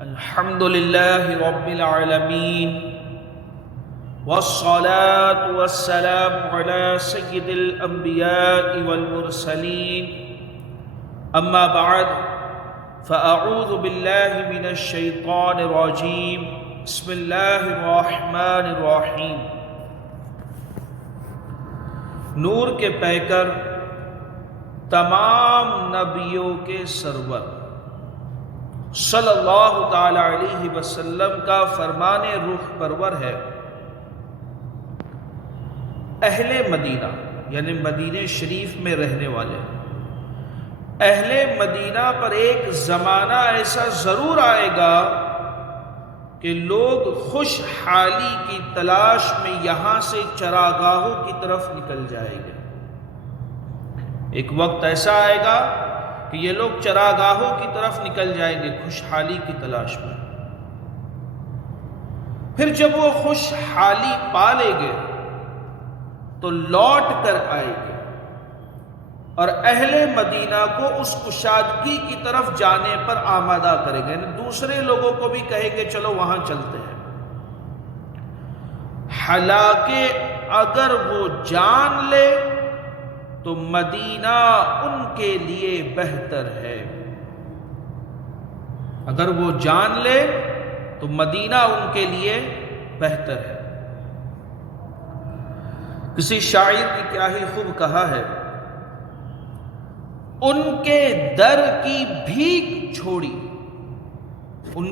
الحمد لله رب العالمين والصلاة والسلام على سيد الأنبياء والمرسلين أما بعد فأعوذ بالله من الشيطان الرجيم بسم الله الرحمن الرحيم نور کے پیکر تمام نبیوں کے سرور صلی اللہ تعالی علیہ وسلم کا فرمان روح پرور ہے، اہل مدینہ یعنی مدینہ شریف میں رہنے والے اہل مدینہ پر ایک زمانہ ایسا ضرور آئے گا کہ لوگ خوشحالی کی تلاش میں یہاں سے چراگاہوں کی طرف نکل جائیں گے۔ ایک وقت ایسا آئے گا کہ یہ لوگ چراگاہوں کی طرف نکل جائیں گے خوشحالی کی تلاش میں۔ پھر جب وہ خوشحالی پا لیں گے تو لوٹ کر آئیں گے اور اہل مدینہ کو اس کشادگی کی طرف جانے پر آمادہ کریں گے، یعنی دوسرے لوگوں کو بھی کہیں گے چلو وہاں چلتے ہیں۔ حالانکہ اگر وہ جان لے تو مدینہ ان کے لیے بہتر ہے، اگر وہ جان لے تو مدینہ ان کے لیے بہتر ہے۔ کسی شاعر نے کیا ہی خوب کہا ہے، ان کے در کی بھیک چھوڑی، ان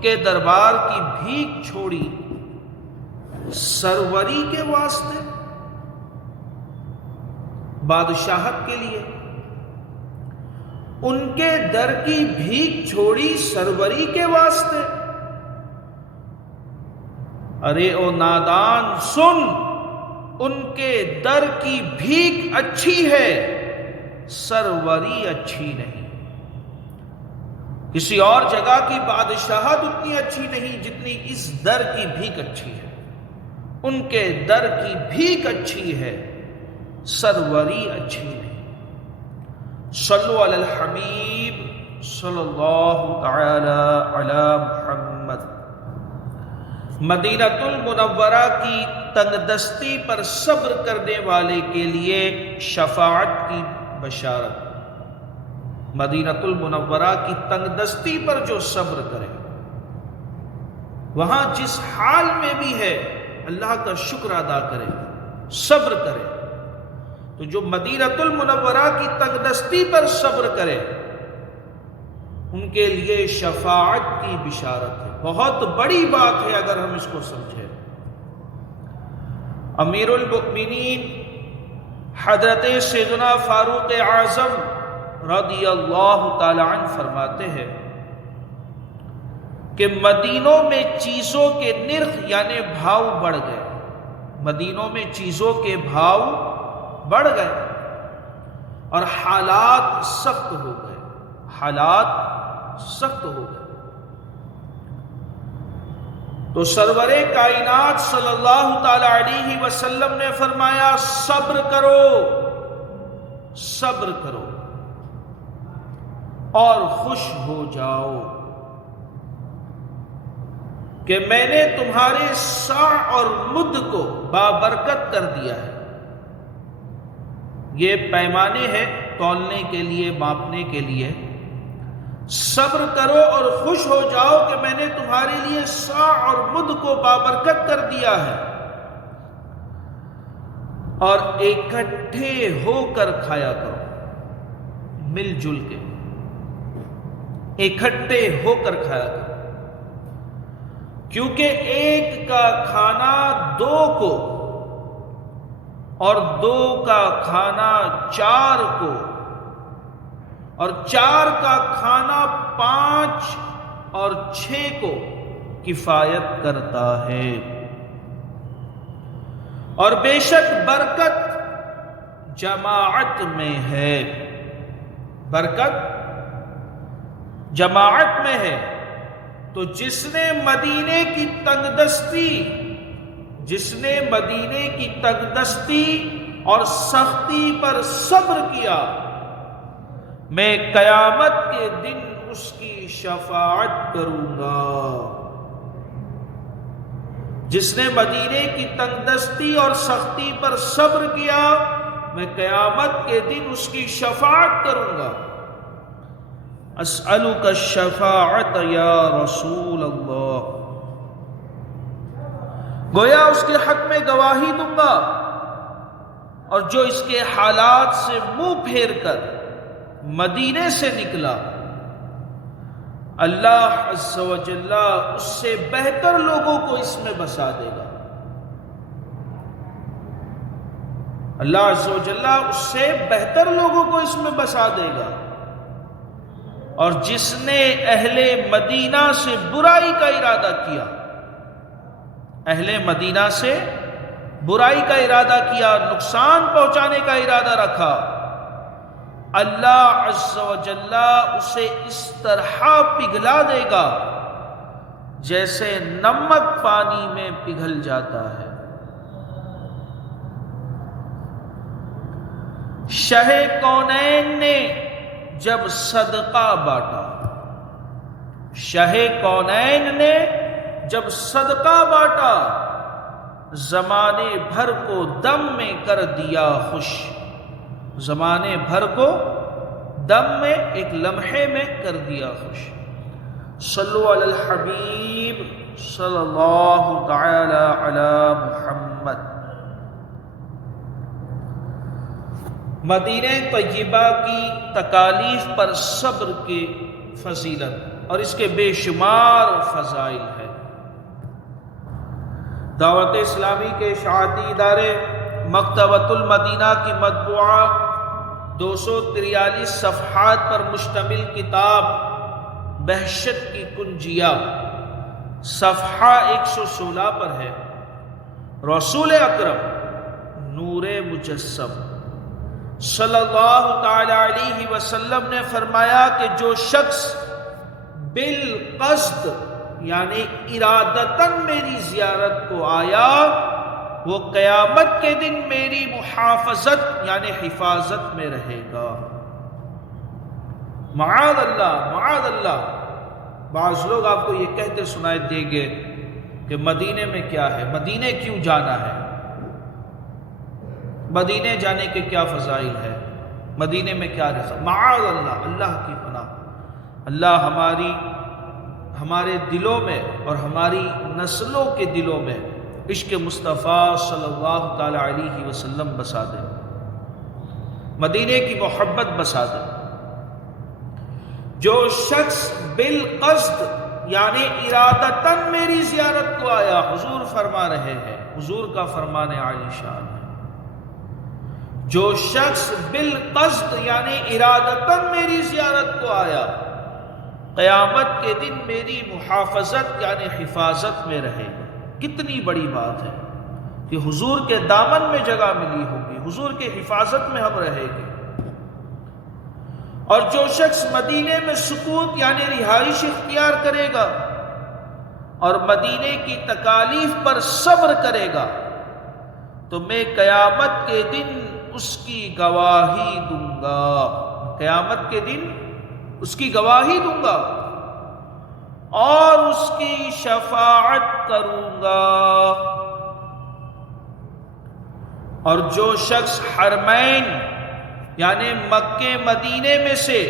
کے دربار کی بھیک چھوڑی سروری کے واسطے، بادشاہت کے لیے ان کے در کی بھیک چھوڑی سروری کے واسطے۔ ارے او نادان سن، ان کے در کی بھیک اچھی ہے، سروری اچھی نہیں۔ کسی اور جگہ کی بادشاہت اتنی اچھی نہیں جتنی اس در کی بھیک اچھی ہے۔ ان کے در کی بھیک اچھی ہے، سروری اچھی نہیں۔ صلو علی الحبیب صلی اللہ تعالی علی محمد۔ مدینہ المنورہ کی تنگدستی پر صبر کرنے والے کے لیے شفاعت کی بشارت۔ مدینہ المنورہ کی تنگدستی پر جو صبر کرے، وہاں جس حال میں بھی ہے اللہ کا شکر ادا کرے، صبر کرے، تو جو مدینہ المنورہ کی تنگدستی پر صبر کرے ان کے لیے شفاعت کی بشارت ہے۔ بہت بڑی بات ہے اگر ہم اس کو سمجھیں۔ امیر المؤمنین حضرت سیدنا فاروق اعظم رضی اللہ تعالی عنہ فرماتے ہیں کہ مدینوں میں چیزوں کے نرخ یعنی بھاؤ بڑھ گئے، مدینوں میں چیزوں کے بھاؤ بڑھ گئے اور حالات سخت ہو گئے، حالات سخت ہو گئے۔ تو سرور کائنات صلی اللہ تعالی علیہ وسلم نے فرمایا صبر کرو، صبر کرو اور خوش ہو جاؤ کہ میں نے تمہارے ساع اور مد کو بابرکت کر دیا ہے۔ یہ پیمانے ہیں تولنے کے لیے، ماپنے کے لیے۔ صبر کرو اور خوش ہو جاؤ کہ میں نے تمہارے لیے ساع اور مد کو بابرکت کر دیا ہے، اور اکٹھے ہو کر کھایا کرو، مل جل کے اکٹھے ہو کر کھایا کرو، کیونکہ ایک کا کھانا دو کو اور دو کا کھانا چار کو اور چار کا کھانا پانچ اور چھ کو کفایت کرتا ہے۔ اور بے شک برکت جماعت میں ہے، برکت جماعت میں ہے۔ تو جس نے مدینے کی تنگدستی اور سختی پر صبر کیا، میں قیامت کے دن اس کی شفاعت کروں گا۔ جس نے مدینے کی تنگدستی اور سختی پر صبر کیا، میں قیامت کے دن اس کی شفاعت کروں گا۔ اسألک الشفاعت یا رسول اللہ، گویا اس کے حق میں گواہی دوں گا، اور جو اس کے حالات سے منہ پھیر کر مدینے سے نکلا، اللہ عز و جل اس سے بہتر لوگوں کو اس میں بسا دے گا۔ اللہ عز و جل اس سے بہتر لوگوں کو اس میں بسا دے گا۔ اور جس نے اہل مدینہ سے برائی کا ارادہ کیا، اہل مدینہ سے برائی کا ارادہ کیا، نقصان پہنچانے کا ارادہ رکھا، اللہ عز و جل اسے اس طرح پگھلا دے گا جیسے نمک پانی میں پگھل جاتا ہے۔ شاہ کونین نے جب صدقہ بانٹا، شاہ کونین نے جب صدقہ بانٹا، زمانے بھر کو دم میں کر دیا خوش، زمانے بھر کو دم میں ایک لمحے میں کر دیا خوش۔ صلو علی الحبیب صلی اللہ تعالی علی محمد۔ مدینہ طیبہ کی تکالیف پر صبر کی فضیلت اور اس کے بے شمار فضائل ہے۔ دعوت اسلامی کے اشاعتی ادارے مکتبۃ المدینہ کی مطبوعہ 243 صفحات پر مشتمل کتاب بہشت کی کنجیہ صفحہ 116 پر ہے۔ رسول اکرم نور مجسم صلی اللہ تعالی علیہ وسلم نے فرمایا کہ جو شخص بالقصد یعنی ارادتاً میری زیارت کو آیا، وہ قیامت کے دن میری محافظت یعنی حفاظت میں رہے گا۔ معاذ اللہ، معاذ اللہ۔ بعض لوگ آپ کو یہ کہتے سنائے دیں گے کہ مدینے میں کیا ہے، مدینے کیوں جانا ہے، مدینے جانے کے کیا فضائل ہے، مدینے میں کیا رزق۔ معاذ اللہ، اللہ کی پناہ۔ اللہ ہمارے دلوں میں اور ہماری نسلوں کے دلوں میں عشق مصطفیٰ صلی اللہ تعالی علیہ وسلم بسا دے، مدینے کی محبت بسا دے۔ جو شخص بالقصد یعنی ارادتاً میری زیارت کو آیا، حضور فرما رہے ہیں، حضور کا فرمان عالی شان ہے، جو شخص بالقصد یعنی ارادتاً میری زیارت کو آیا، قیامت کے دن میری محافظت یعنی حفاظت میں رہے گا۔ کتنی بڑی بات ہے کہ حضور کے دامن میں جگہ ملی ہوگی، حضور کے حفاظت میں ہم رہیں گے۔ اور جو شخص مدینے میں سکوت یعنی رہائش اختیار کرے گا اور مدینے کی تکالیف پر صبر کرے گا، تو میں قیامت کے دن اس کی گواہی دوں گا، قیامت کے دن اس کی گواہی دوں گا اور اس کی شفاعت کروں گا۔ اور جو شخص حرمین یعنی مکے مدینے میں سے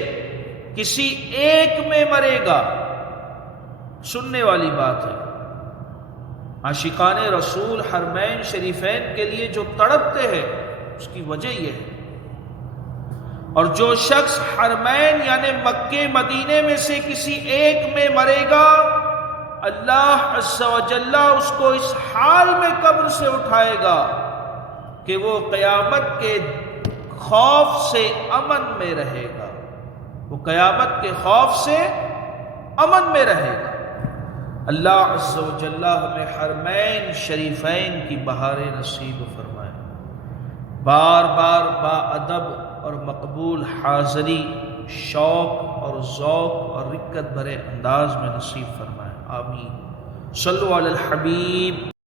کسی ایک میں مرے گا، سننے والی بات ہے، عاشقان رسول حرمین شریفین کے لیے جو تڑپتے ہیں اس کی وجہ یہ ہے۔ اور جو شخص حرمین یعنی مکے مدینے میں سے کسی ایک میں مرے گا، اللہ عز و جل اس کو اس حال میں قبر سے اٹھائے گا کہ وہ قیامت کے خوف سے امن میں رہے گا، وہ قیامت کے خوف سے امن میں رہے گا۔ اللہ عز و جل ہمیں حرمین شریفین کی بہاریں نصیب فرمائے، بار بار با ادب اور مقبول حاضری، شوق اور ذوق اور رقت بھرے انداز میں نصیب فرمائے، آمین۔ صلو علی الحبیب۔